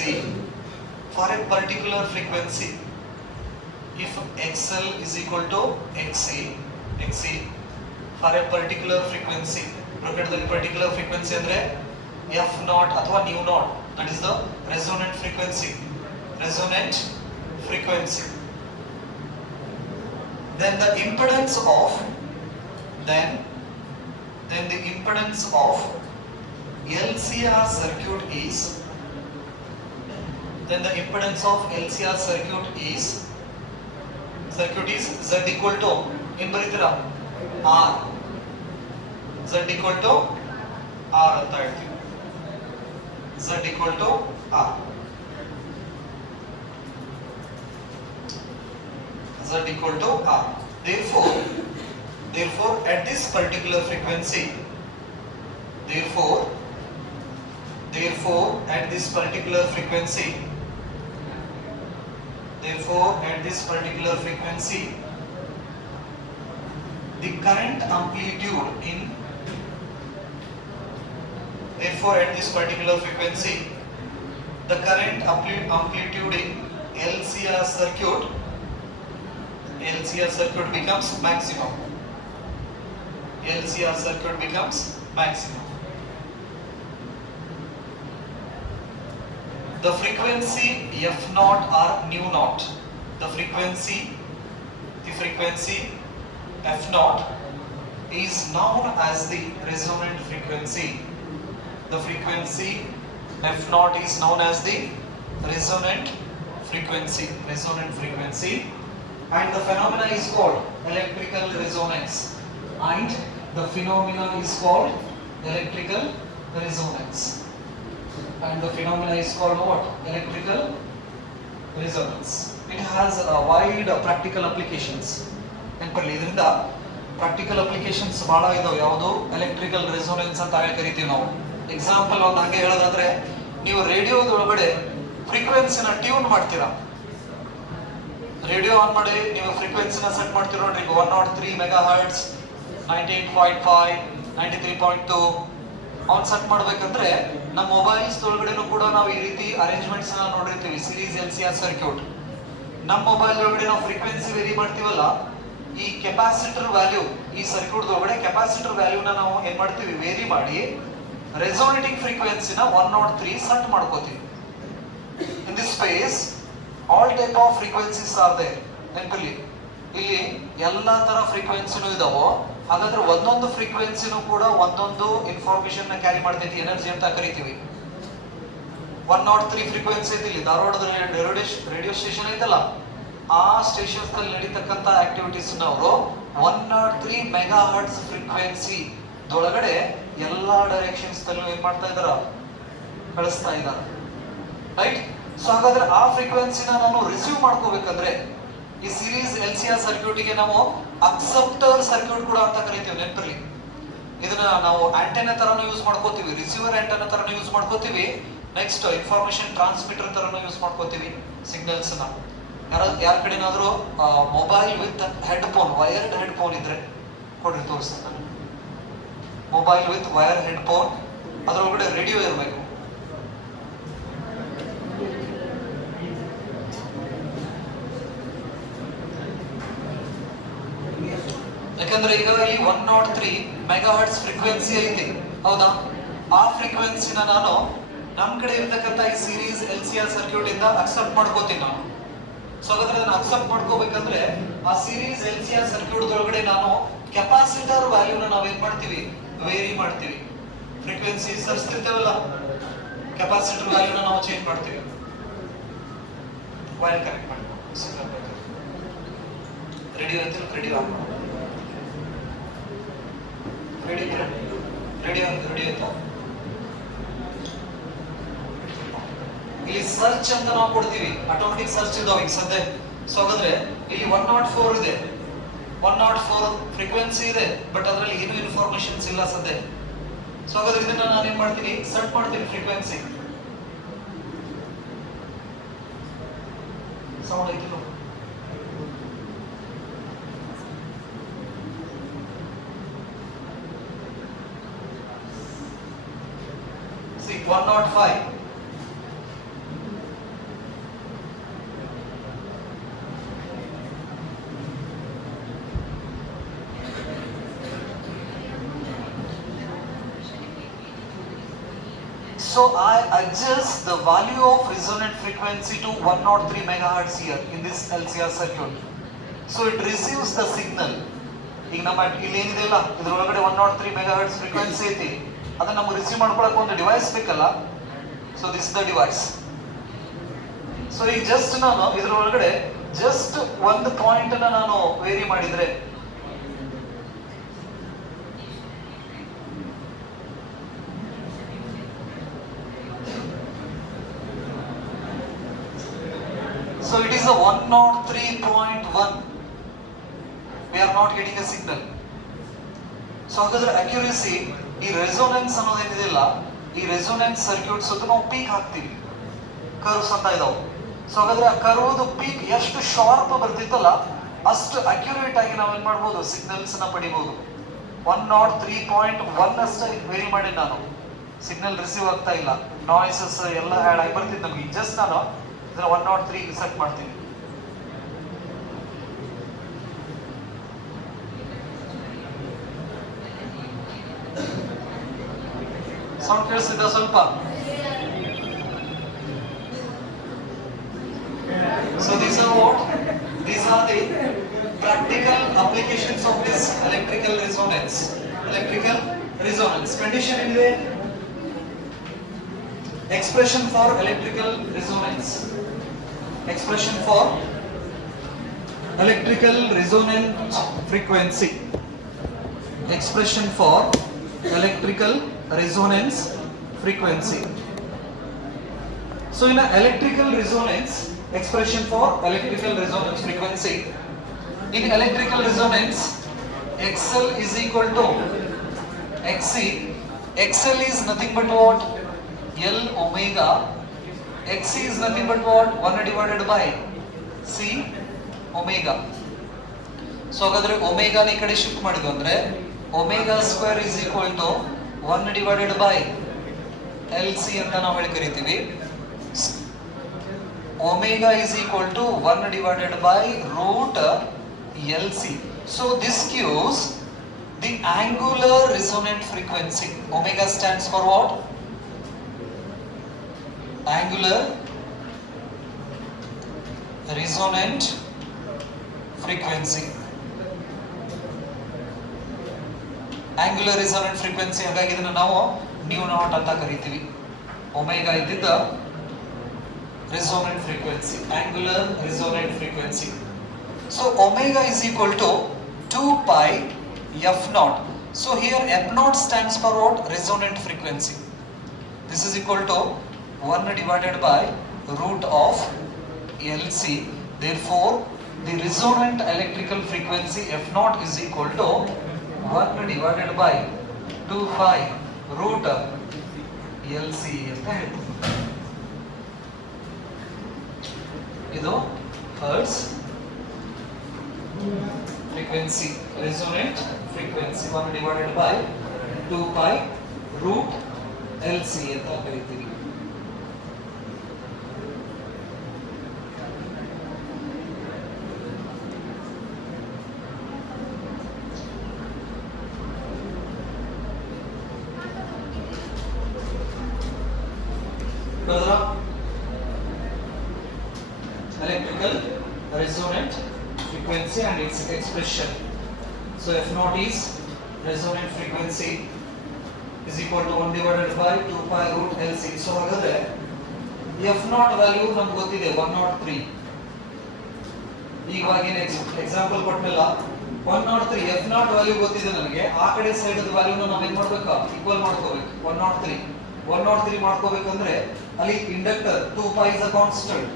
for a particular frequency. If XL is equal to XC for a particular frequency. ಬ್ರಾಕೆಟ್ದಲ್ಲಿ particular frequency ಅಂದ್ರೆ F naught ಅಥವಾ nu naught, that is the resonant frequency. Then the impedance of LCR circuit is Z equal to in ಬರೀತೀರಾ R. Z equal to R ಅಂತ ಹೇಳ್ತೀವಿ. Z equal to R. Z equal to R. Therefore at this particular frequency, at this particular frequency, the current amplitude in LCR circuit becomes maximum. The frequency F naught or nu naught. The frequency F naught is known as the resonant frequency. The frequency F naught is known as the resonant frequency, and the phenomena is called electrical resonance. And the phenomena is called electrical resonance. And the phenomena is called what? Electrical resonance. It has a wide practical applications. ನೆನಪಲ್ಲಿ ಇದರಿಂದ practical applications ಬಹಳ ಇದಾವೆ. ಯಾವುದು? Electrical resonance ಅಂತ ಕರಿತೀವಿ ನಾವು. ಎಕ್ಸಾಂಪಲ್ ಒಂದು ಹಂಗೆ ಹೇಳೋದಾದ್ರೆ, ನೀವು ರೇಡಿಯೋದೊಳಗಡೆ ಫ್ರೀಕ್ವೆನ್ಸಿನ ಟ್ಯೂನ್ ಮಾಡ್ತೀರಾ. ರೇಡಿಯೋ ಆನ್ ಮಾಡಿ ನೀವು ಫ್ರೀಕ್ವೆನ್ಸಿನ ಸೆಟ್ ಮಾಡ್ತೀರ ನೋಡ್ರಿ. 103 ಮೆಗಾಹರ್ಟ್ಸ್, 98.5, 93.2 ಅವ್ನು ಸೆಟ್ ಮಾಡ್ಬೇಕಂದ್ರೆ ನಮ್ಮ ಮೊಬೈಲ್ಸ್ ಒಳಗಡೆನೂ ಕೂಡ ನಾವು ಈ ರೀತಿ ಅರೇಂಜ್ಮೆಂಟ್ಸ್ ನೋಡಿರ್ತೀವಿ. Series LCR circuit. ನಮ್ಮ ಮೊಬೈಲ್ ಒಳಗಡೆ ನಾವು ಫ್ರೀಕ್ವೆನ್ಸಿ ವೇರಿ ಮಾಡ್ತೀವಲ್ಲ, ಈ ಕೆಪಾಸಿಟರ್ ವ್ಯಾಲ್ಯೂ, ಈ ಸರ್ಕ್ಯೂಟ್ ಒಳಗಡೆ ಕೆಪಾಸಿಟರ್ ವ್ಯಾಲ್ಯೂನ ನಾವು ಏನ್ ಮಾಡ್ತೀವಿ? ವೇರಿ ಮಾಡಿ ರೆಸೋನೇಟಿಂಗ್ ಫ್ರೀಕ್ವೆನ್ಸಿನ 103 ಸೆಟ್ ಮಾಡ್ಕೋತೀವಿ. In this space all type of frequencies are there. ನೆನಪಲ್ಲಿ ಇಲ್ಲಿ ಎಲ್ಲಾ ತರ ಫ್ರೀಕ್ವೆನ್ಸಿನೂ ಇದಾವೋ. ಹಾಗಾದ್ರೆ ಒಂದೊಂದು ಫ್ರೀಕ್ವೆನ್ಸಿನೂ ಕೂಡ ಒಂದೊಂದು ಇನ್ಫಾರ್ಮೇಶನ್ ನ ಕ್ಯಾರಿ ಮಾಡ್ತೈತಿ, ಎನರ್ಜಿ ಅಂತ ಕರಿತೀವಿ. 103 ಫ್ರೀಕ್ವೆನ್ಸಿ ಐತಿ ಇಲ್ಲಿ ಧಾರವಾಡದ ರೇಡಿಯೋ ಸ್ಟೇಷನ್ ಐತಲ್ಲ, ಆ ಸ್ಟೇಷನ್ಸ್ ನಲ್ಲಿ ನಡೀತಕ್ಕಂತ ಆಕ್ಟಿವಿಟೀಸ್ ಅವರು 103 ಮೆಗಾ ಹರ್ಟ್ಸ್ ಫ್ರೀಕ್ವೆನ್ಸಿ ದೊಳಗಡೆ ಎಲ್ಲಾ ಡೈರೆಕ್ಷನ್ಸ್ ನಲ್ಲೂ ಏನ್ ಮಾಡ್ತಾ ಇದಾರ? ಕಳಿಸ್ತಾ ಇದ್ದಾರೆ. ರೈಟ್? ಸೊ ಹಾಗಾದ್ರೆ ಆ ಫ್ರೀಕ್ವೆನ್ಸಿನ ನಾನು ರಿಸೀವ್ ಮಾಡ್ಕೋಬೇಕಂದ್ರೆ ಈ ಸೀರೀಸ್ LCR ಸರ್ಕ್ಯೂಟ್ಗೆ ನಾವು ಅಕ್ಸೆಪ್ಟರ್ ಸರ್ಕ್ಯೂಟ್ ಕೂಡ ಅಂತ ಕರಿತೀವಿ. ನೆನಪಿರ್ಲಿ, ಇದನ್ನ ನಾವು ಆಂಟೆನಾ ತರನು ಯೂಸ್ ಮಾಡ್ಕೋತೀವಿ, ರಿಸೀವರ್ ಆಂಟೆನಾ ತರನು ಯೂಸ್ ಮಾಡ್ಕೋತೀವಿ, ನೆಕ್ಸ್ಟ್ ಇನ್ಫಾರ್ಮೇಶನ್ ಟ್ರಾನ್ಸ್ಮಿಟರ್ ತರನು ಯೂಸ್ ಮಾಡ್ಕೋತೀವಿ ಸಿಗ್ನಲ್ಸ್ ನ. ಯಾರ ಕಡೆನಾದ್ರೂ mobile with headphone, wired headphone ಇದ್ರೆ ಕೊಡ್ರಿ ತೋರಿಸ್ತೀನಿ. ಮೊಬೈಲ್ ವಿತ್ ವೈರ್ ಹೆಡ್ಫೋನ್, ಅದರೊಳಗಡೆ ರೇಡಿಯೋ ಇರಬೇಕು. ಯಾಕಂದ್ರೆ ಈಗ ಇಲ್ಲಿ 103 ಮೆಗಾ ಹರ್ಟ್ಸ್ ಫ್ರೀಕ್ವೆನ್ಸಿ ಐತಿ, ಹೌದಾ? ಆ ಫ್ರೀಕ್ವೆನ್ಸಿನ ನಾನು ನಮ್ ಕಡೆ ಇರ್ತಕ್ಕಂಥ ಈ ಸೀರೀಸ್ LCR ಸರ್ಕ್ಯೂಟ್ ಇಂದ ಅಕ್ಸೆಪ್ಟ್ ಮಾಡ್ಕೋತೀನಿ ನಾನು. ಸೊ ಹಾಗಾದ್ರೆ ನಾನು ಅಕ್ಸೆಪ್ಟ್ ಮಾಡ್ಕೋಬೇಕಂದ್ರೆ ಆ ಸೀರೀಸ್ LCR ಸರ್ಕ್ಯೂಟ್ ಒಳಗಡೆ ನಾನು ಕೆಪಾಸಿಟರ್ ವ್ಯಾಲ್ಯೂನ ನಾವೇನ್ ಮಾಡ್ತೀವಿ? ವೇರಿ ಮಾಡ್ತೀವಿ. ಫ್ರೀಕ್ವೆನ್ಸಿ ಸರಿಸ್ತಿರ್ತೇವಲ್ಲ, ಕೆಪಾಸಿಟರ್ ವ್ಯಾಲ್ಯೂನ ನಾವು ಚೇಂಜ್ ಮಾಡ್ತೀವಿ. ವೈರ್ ಕನೆಕ್ಟ್ ಮಾಡ್ತೀವಿ. ರೇಡಿಯೋ ಐತಿ, ರೇಡಿಯೋ ಆನ್ ಮಾಡಿ. ರೇಡಿಯೋ ಅಂತ ಇಲ್ಲಿ ಸರ್ಚ್ ಅಂತ ನಾವು ಕೊಡ್ತೀವಿ. ಆಟೋಮೆಟಿಕ್ ಸರ್ಚ್ ಇದಾವೆ ಈಗ ಸದ್ಯ. ಸೊ ಹಾಗಾದ್ರೆ ಇಲ್ಲಿ 104 ಇದೆ. 104 ಫ್ರೀಕ್ವೆನ್ಸಿ ಇದೆ, ಬಟ್ ಅದರಲ್ಲಿ ಏನು ಇನ್ಫಾರ್ಮೇಶನ್ಸ್ ಇಲ್ಲ ಸದ್ಯ. ಸೊ ಹಾಗಾದ್ರೆ ಇದನ್ನ ನಾನು ಏನ್ ಮಾಡ್ತೀನಿ, ಸೆಟ್ ಮಾಡ್ತೀನಿ ಫ್ರೀಕ್ವೆನ್ಸಿ. ಸೌಂಡ್ ಐತಿಲ್ಲ? See 105. So I adjust the value of resonant frequency to 103 megahertz here in this LCR circuit. So it receives the signal. ಈಗ ನಮ್ಮ ಇಲ್ಲಿ ಏನಿದೆ ಅಲ್ಲ, ಇದರೊಳಗಡೆ 103 ಮೆಗಾಹರ್ಟ್ಸ್ ಫ್ರೀಕ್ವೆನ್ಸಿ ಐತಿ, ಅದನ್ನ ನಮ್ಗೆ ರಿಸೀವ್ ಮಾಡ್ಕೊಳಕ್ಕೆ ಒಂದು ಡಿವೈಸ್ ಬೇಕಲ್ಲ. So this the device. So ಈಗ ಜಸ್ಟ್ ನಾನು ಇದರೊಳಗಡೆ ಜಸ್ಟ್ ಒಂದು ಪಾಯಿಂಟ್ ಅನ್ನ ನಾನು ವೇರಿ ಮಾಡಿದ್ರೆ, so it is a 103.1. We are not getting a signal. So ಹಾಗಾದ್ರೆ ಅಕ್ಯುರಸಿ, ಈ ರೆಸೋನೆನ್ಸ್ ಅನ್ನೋದೇನಿದೆಯಲ್ಲ, ಈ ರೆಸೋನೆನ್ಸ್ ಸರ್ಕ್ಯೂಟ್ಸ್ ಅದು ನಾವು ಪೀಕ್ ಹಾಕ್ತೀವಿ, ಕರ್ವ್ಸ್ ಅಂತ ಇದಾವೆ. ಸೊ ಹಾಗಾದ್ರೆ ಆ ಕರ್ವ್ದು ಪೀಕ್ ಎಷ್ಟು ಶಾರ್ಪ್ ಬರ್ತಿತ್ತಲ್ಲ, ಅಷ್ಟು ಅಕ್ಯುರೇಟ್ ಆಗಿ ನಾವೇನ್ ಮಾಡ್ಬೋದು, ಸಿಗ್ನಲ್ಸ್ ನ ಪಡಿಬಹುದು. 103.1 ಅಷ್ಟೇ ವೇರಿ ಮಾಡಿ ನಾನು, ಸಿಗ್ನಲ್ ರಿಸೀವ್ ಆಗ್ತಾ ಇಲ್ಲ, ನಾಯ್ಸಸ್ ಎಲ್ಲ ಆ್ಯಡ್ ಆಗಿ ಬರ್ತಿತ್ತು ನಮಗೆ. ಜಸ್ಟ್ ನಾನು 103 ಸೆಟ್ ಮಾಡ್ತೀನಿ. ಸೌಂಡ್ ಕೇಳಿಸ್ತಿದ್ದ ಸ್ವಲ್ಪ? So these are what? These are the practical applications of this electrical resonance. Electrical resonance. Condition in the expression for electrical resonance. Expression for electrical resonant frequency. Expression for electrical resonance frequency. So in an electrical resonance, expression for electrical resonance frequency. In electrical resonance, XL is equal to XC. XL is nothing but what? L omega. XC is nothing but what? 1 divided by C omega. So ಹಾಗಾದ್ರೆ omega ನ ಈ ಕಡೆ shift ಮಾಡಿದ್ವಿ ಅಂದ್ರೆ omega square is equal to 1 divided by L C ಅಂತ ನಾವು ಹೇಳಿ ಕರಿತೀವಿ. Omega is equal to 1 divided by root L C. So this gives the angular resonant frequency. Omega stands for what? Angular resonant frequency. Angular resonant frequency ಹಾಗಾಗಿ ಇದನ್ನ ನಾವು new not ಅಂತ ಕರಿತೀವಿ. ಒಮೆಗಾ ಇದ್ದಿದ್ದ resonant frequency, angular resonant frequency. So omega is equal to 2 pi f naught. So here f naught stands for what? Resonant frequency. This is equal to 1 divided by root of LC. Therefore, the resonant electrical frequency F naught is equal to 1 divided by 2 pi root LC. ಇದು hertz frequency, resonant frequency 1 divided by 2 pi root LC ಅಂತ ಕರೀತೀವಿ. Electrical resonant frequency and its expression. So F naught is resonant frequency is equal to 1 divided by 2 pi root LC. So ಹಾಗಾದ್ರೆ F naught value ನಮ್ಗೆ ಗೊತ್ತಿದೆ 103. ಈವಾಗಿನ ಎಕ್ಸಾಂಪಲ್ ಕೊಟ್ಟನಲ್ಲ 103 F naught value ಗೊತ್ತಿದೆ ನನಗೆ. ಆ ಕಡೆ ಸೈಡ್ ದ ವ್ಯಾಲ್ಯೂನ ನಾವು ಏನು ಮಾಡಬೇಕು? ಈಕ್ವಲ್ ಮಾಡ್ಕೋಬೇಕು. 103 ಮಾಡ್ಕೋಬೇಕಂದ್ರೆ ಅಲ್ಲಿ inductor 2 pi is a constant.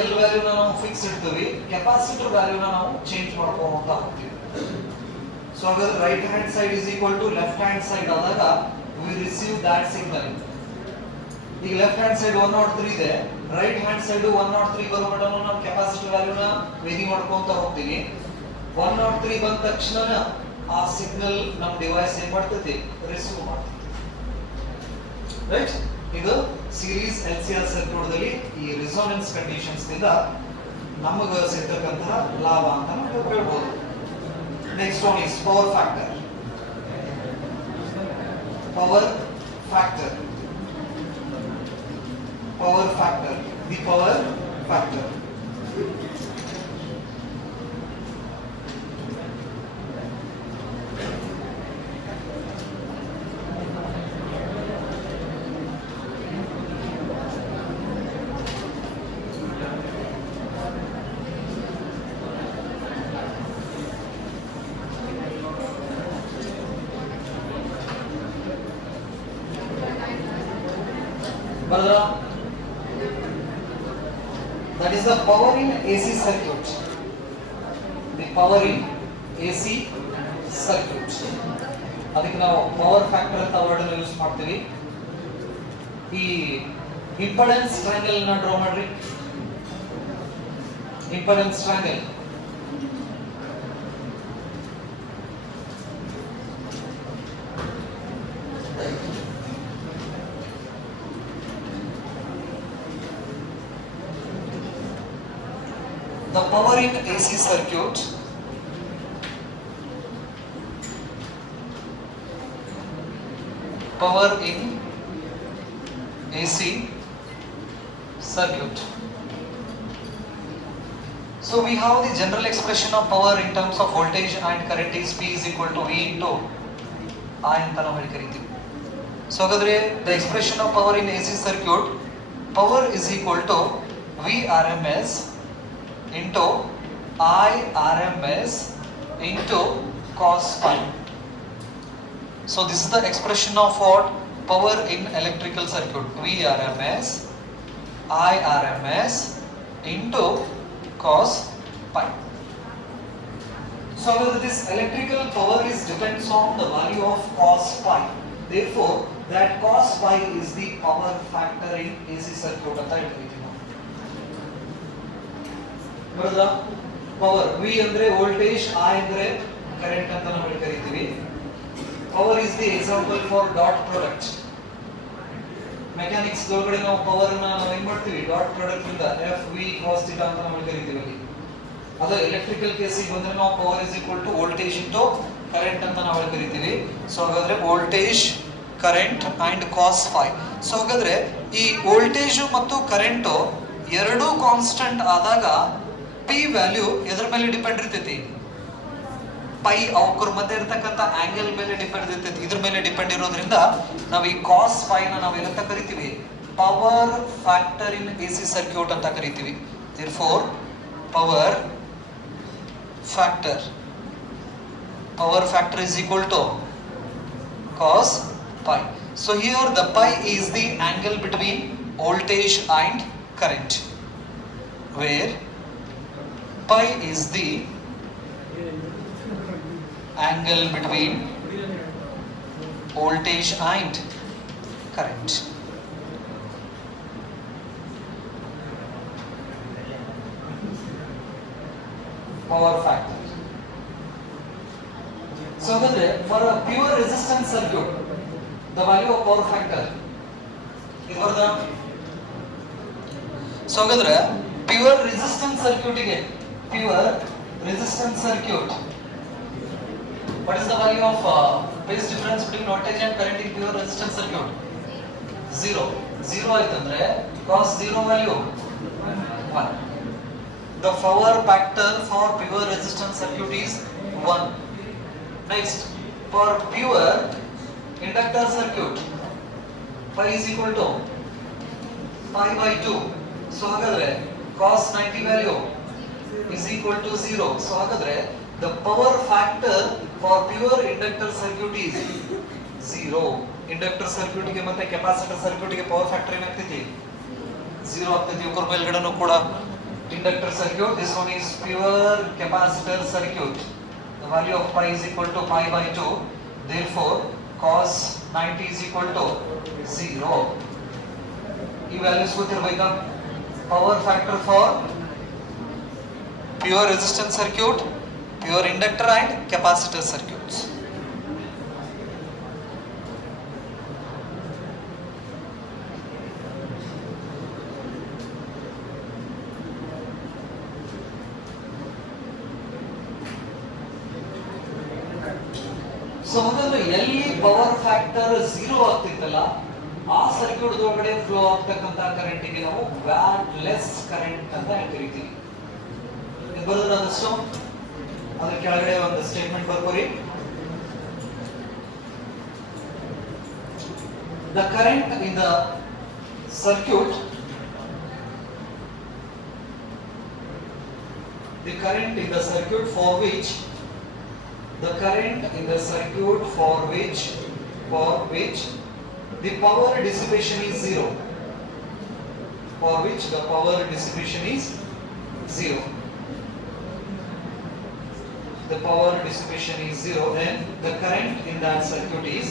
L ವ್ಯಾಲ್ಯೂನ ನಾವು ಫಿಕ್ಸ್ ಇಡ್ತೀವಿ, ಕೆಪಾಸಿಟರ್ ವ್ಯಾಲ್ಯೂನ ನಾವು ಚೇಂಜ್ ಮಾಡ್ಕೊಂತ ಹೋಗ್ತೀವಿ. ಸೊ ಹಾಗಾದ್ರೆ right hand side is equal to left hand side ಆದಾಗ ವಿ ರಿಸೀವ್ ದಾಟ್ ಸಿಗ್ನಲ್. ಈಗ ಲೆಫ್ಟ್ ಹ್ಯಾಂಡ್ ಸೈಡ್ 103 ಇದೆ, ರೈಟ್ ಹ್ಯಾಂಡ್ ಸೈಡ್ 103 ಬರೋ ಮಟ್ಟ ನಾವು ಕೆಪಾಸಿಟರ್ ವ್ಯಾಲ್ಯೂನ ವೇರಿ ಮಾಡ್ಕೊಂತ ಹೋಗ್ತೀನಿ. 103 ಬಂದ ತಕ್ಷಣ ಆ ಸಿಗ್ನಲ್ ನಮ್ಮ ಡಿವೈಸ್ ಏನ್ ಮಾಡ್ತೈತಿ, ರಿಸೀವ್ ಮಾಡ್ತೈತಿ. ರೈಟ್, ಇದು ಸೀರೀಸ್ LCR ಸರ್ಕ್ಯೂಟ್ ದಲ್ಲಿ ಈ ರೆಸೋನೆನ್ಸ್ ಕಂಡೀಷನ್ಸ್ ಇಂದ ನಮಗೆ ಸಿಗ್ತಕ್ಕಂತಹ ಲಾಭ ಅಂತ ನಾವು ಹೇಳ್ಬೋದು. Next one is power factor. Power factor, power factor, the power factor. Brother, that is the power in AC circuit. The power in AC circuit. ಅದಕ್ಕೆ ನಾವು ಪವರ್ ಫ್ಯಾಕ್ಟರ್ ಅಂತ ವರ್ಡ್ ಅನ್ನು ಯೂಸ್ ಮಾಡ್ತೀವಿ. ಈ ಇಂಪೆಡೆನ್ಸ್ ಟ್ರಯಾಂಗಲ್ ನ ಡ್ರಾ ಮಾಡ್ರಿ. Impedance triangle the power in AC circuit power in AC circuit. So we have the general expression of power in terms of voltage and current is P is equal to V into I ಅಂತ ನಾವು ಹೇಳ್ಕರಿತೀವಿ. So ಹಾಗಾದ್ರೆ the expression of power in AC circuit, power is equal to VRMS into IRMS into cos phi. So this is the expression of what? Power in electrical circuit. VRMS IRMS into cos pi. So this electrical power is depends on the value of cos pi. Therefore that cos pi is the power factor in AC circuit ಅಂತ ಹೇಳ್ತೀವಿ. ಬರೋದಾ? Power V ಅಂದ್ರೆ voltage, I ಅಂದ್ರೆ ಕರೆಂಟ್ ಅಂತ ನಾವು ಕರೀತೀವಿ. Power is the example for dot product. Mechanics ಒಳಗಡೆ ನಾವು ಪವರ್ ಅನ್ನು ನಾವು ಏನು ಮಾಡ್ತೀವಿ, ಡಾಟ್ ಪ್ರಾಡಕ್ಟ್ ಇಂದ FV cos θ ಅಂತ ನಾವು ಕರೀತೀವಿ ಅಲ್ಲಿ. ಅದು ಎಲೆಕ್ಟ್ರಿಕಲ್ ಕೇಸಿಗೆ ಬಂದ್ರೆ ನಾವು power is equal to voltage into current ಅಂತ ನಾವು ಕರೀತೀವಿ. ಸೊ ಹಾಗಾದ್ರೆ voltage, current and cos phi. So ಹಾಗಾದ್ರೆ ಈ ವೋಲ್ಟೇಜ್ ಮತ್ತು ಕರೆಂಟ್ ಎರಡೂ ಕಾನ್ಸ್ಟೆಂಟ್ ಆದಾಗ P ವ್ಯಾಲ್ಯೂ ಎದ್ರ ಮೇಲೆ ಡಿಪೆಂಡ್ ಇರ್ತೈತಿ, ಪೈ ಅವಕ್ಕರ ಮಧ್ಯೆ ಇರತಕ್ಕಂತ ಆಂಗಲ್ ಮೇಲೆ ಡಿಪೆಂಡ್ ಇರ್ತೈತಿ. ಇದ್ರ ಮೇಲೆ ಡಿಪೆಂಡ್ ಇರೋದ್ರಿಂದ ನಾವು ಈ ಕಾಸ್ ಫೈ ನ ನಾವು ಏನಂತ ಕರಿತೀವಿ, ಪವರ್ ಫ್ಯಾಕ್ಟರ್ ಇನ್ AC ಸರ್ಕ್ಯೂಟ್ ಅಂತ ಕರಿತೀವಿ. therefore power factor is equal to cos pi. So here the pi is the angle between voltage and current, where pi is the angle between voltage and current. Power factor. So for a pure resistance circuit, the value of power factor is what the. So pure resistance circuit again. Pure resistance circuit. What is the value of phase difference between voltage and current in pure resistance circuit? 0. 0 ಆಯ್ತಂದ್ರೆ cos 0 value 1. The power factor for pure resistance circuit is 1. Next, for pure inductor circuit, pi is equal to pi by 2. So ಹಾಗಾದ್ರೆ cos 90 value is equal to 0. So ಹಾಗಾದ್ರೆ the power factor for pure inductor circuit is 0. Inductor circuit ಗೆ ಮತ್ತೆ capacitor circuit ಗೆ power factor ಏನಾಗ್ತೈತಿ 0 ಆಗ್ತೈತಿ. ಇವ್ರ ಮೇಲ್ಗಡೆನೂ ಕೂಡ inductor circuit. This one is pure capacitor circuit. The value of pi is equal to pi by 2. Therefore, cos 90 is equal to 0. ಈ values ಗೊತ್ತಿರಬೇಕಾ? Power factor for pure resistance circuit, pure inductor and capacitor circuits. So ಮೊದಲು ಎಲ್ಲಿ power factor 0 ಆಗ್ತಿತ್ತಲ್ಲ ಆ ಸರ್ಕ್ಯೂಟ್ ಒಳಗಡೆ ಫ್ಲೋ ಆಗ್ತಕ್ಕಂತ ಕರೆಂಟಿಗೆ ನಾವು ವ್ಯಾಟ್ಲೆಸ್ ಕರೆಂಟ್ ಅಂತ ಕರಿತೀವಿ. ಬರೋದ್ರ ಅದಷ್ಟು ಅದ್ರ ಕೆಳಗಡೆ ಒಂದು ಸ್ಟೇಟ್ಮೆಂಟ್ ಬರ್ಕೋರಿ. The current in the circuit the current in the circuit for which the current in the circuit for which the power dissipation is 0, for which the power dissipation is 0, the power dissipation is 0, then the current in that circuit is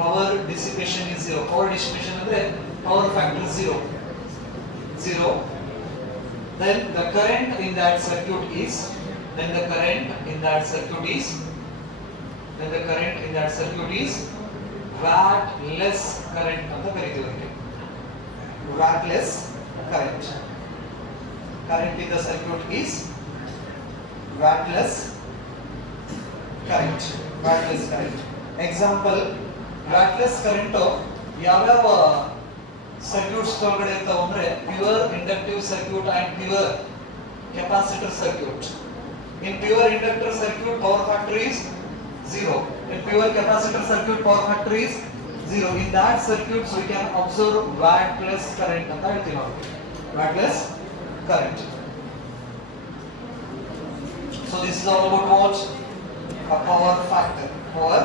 power dissipation is 0. Power dissipation andre power factor 0. Then the current in that circuit is wattless current ಅಂತ ಕರೀತೀವಿ. Wattless current. Current in the circuit is wattless current. Wattless current. Example, wattless current ಯಾವ್ಯಾವ ಸರ್ಕ್ಯೂಟ್ಸ್ ಒಳಗಡೆ ಇರ್ತಾವ ಅಂದ್ರೆ pure inductive circuit and pure capacitor circuit. In pure inductor circuit power factor is 0. In pure capacitor circuit power factor is 0. In that circuits we can observe wattless current ಅಂತ ಹೇಳ್ತೀವಿ ನಾವು. Wattless current. So this is all about what? A power factor. Power